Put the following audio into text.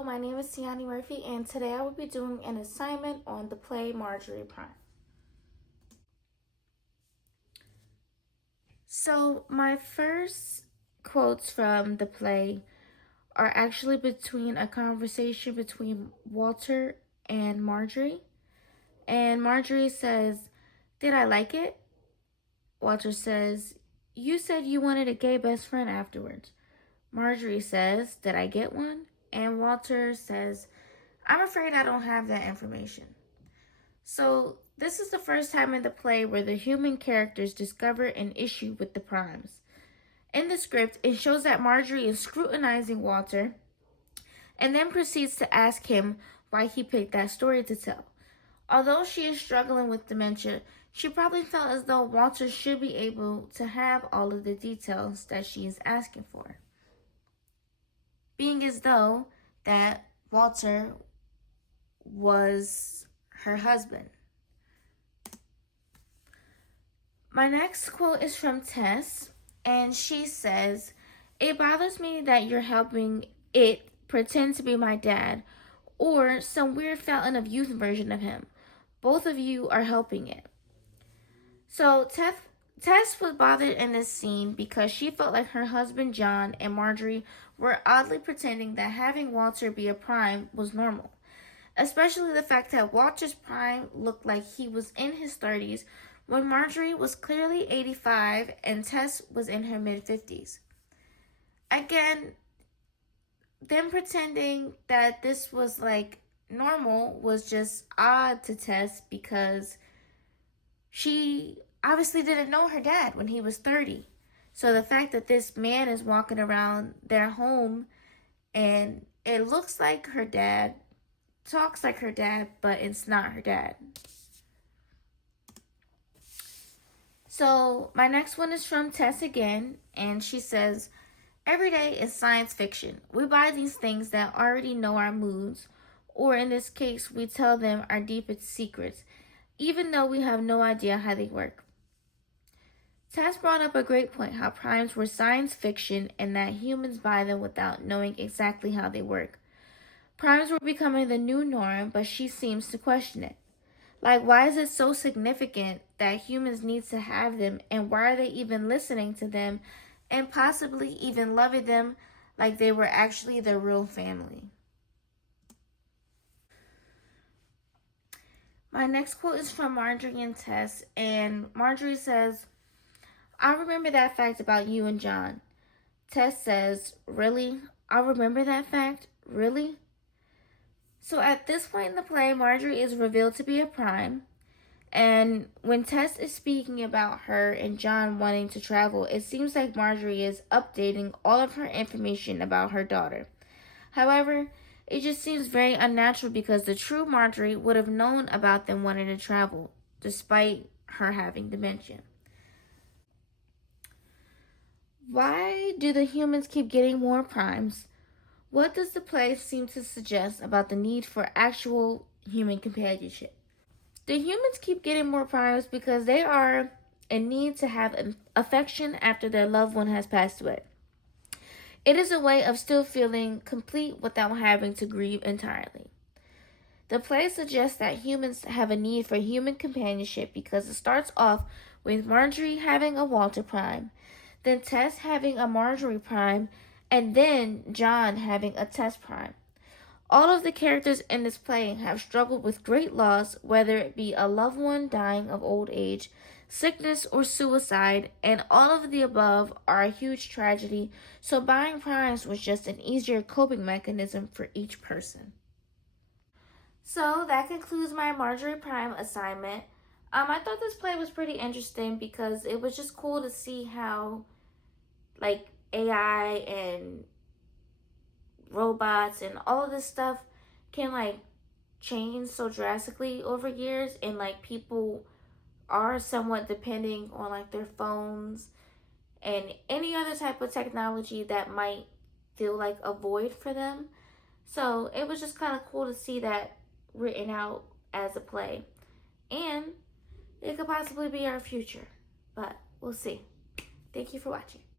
Hello, my name is Tiani Murphy, and today I will be doing an assignment on the play Marjorie Prime. So, my first quotes from the play are actually between a conversation between Walter and Marjorie. And Marjorie says, "Did I like it?" Walter says, "You said you wanted a gay best friend afterwards." Marjorie says, "Did I get one?" And Walter says, "I'm afraid I don't have that information." So, this is the first time in the play where the human characters discover an issue with the primes. In the script, it shows that Marjorie is scrutinizing Walter and then proceeds to ask him why he picked that story to tell. Although she is struggling with dementia, she probably felt as though Walter should be able to have all of the details that she is asking for. Being as though that Walter was her husband. My next quote is from Tess, and she says, "It bothers me that you're helping it pretend to be my dad, or some weird fountain of youth version of him. Both of you are helping it." So Tess was bothered in this scene because she felt like her husband John and Marjorie were oddly pretending that having Walter be a prime was normal. Especially the fact that Walter's prime looked like he was in his 30s when Marjorie was clearly 85 and Tess was in her mid-50s. Again, them pretending that this was like normal was just odd to Tess because she obviously didn't know her dad when he was 30. So the fact that this man is walking around their home and it looks like her dad, talks like her dad, but it's not her dad. So my next one is from Tess again, and she says, "Every day is science fiction. We buy these things that already know our moods, or in this case, we tell them our deepest secrets, even though we have no idea how they work." Tess brought up a great point, how primes were science fiction and that humans buy them without knowing exactly how they work. Primes were becoming the new norm, but she seems to question it. Like, why is it so significant that humans need to have them, and why are they even listening to them and possibly even loving them like they were actually their real family? My next quote is from Marjorie and Tess, and Marjorie says, "I remember that fact about you and John." Tess says, "Really? I'll remember that fact? Really?" So at this point in the play, Marjorie is revealed to be a prime. And when Tess is speaking about her and John wanting to travel, it seems like Marjorie is updating all of her information about her daughter. However, it just seems very unnatural because the true Marjorie would have known about them wanting to travel, despite her having dementia. Why do the humans keep getting more primes? What does the play seem to suggest about the need for actual human companionship? The humans keep getting more primes because they are in need to have affection after their loved one has passed away. It is a way of still feeling complete without having to grieve entirely. The play suggests that humans have a need for human companionship because it starts off with Marjorie having a Walter Prime, then Tess having a Marjorie Prime, and then John having a Tess Prime. All of the characters in this play have struggled with great loss, whether it be a loved one dying of old age, sickness, or suicide, and all of the above are a huge tragedy, so buying primes was just an easier coping mechanism for each person. So that concludes my Marjorie Prime assignment. I thought this play was pretty interesting because it was just cool to see how, like, AI and robots and all of this stuff can, like, change so drastically over years, and, like, people are somewhat depending on, like, their phones and any other type of technology that might feel like a void for them. So it was just kind of cool to see that written out as a play, and it could possibly be our future, but we'll see. Thank you for watching.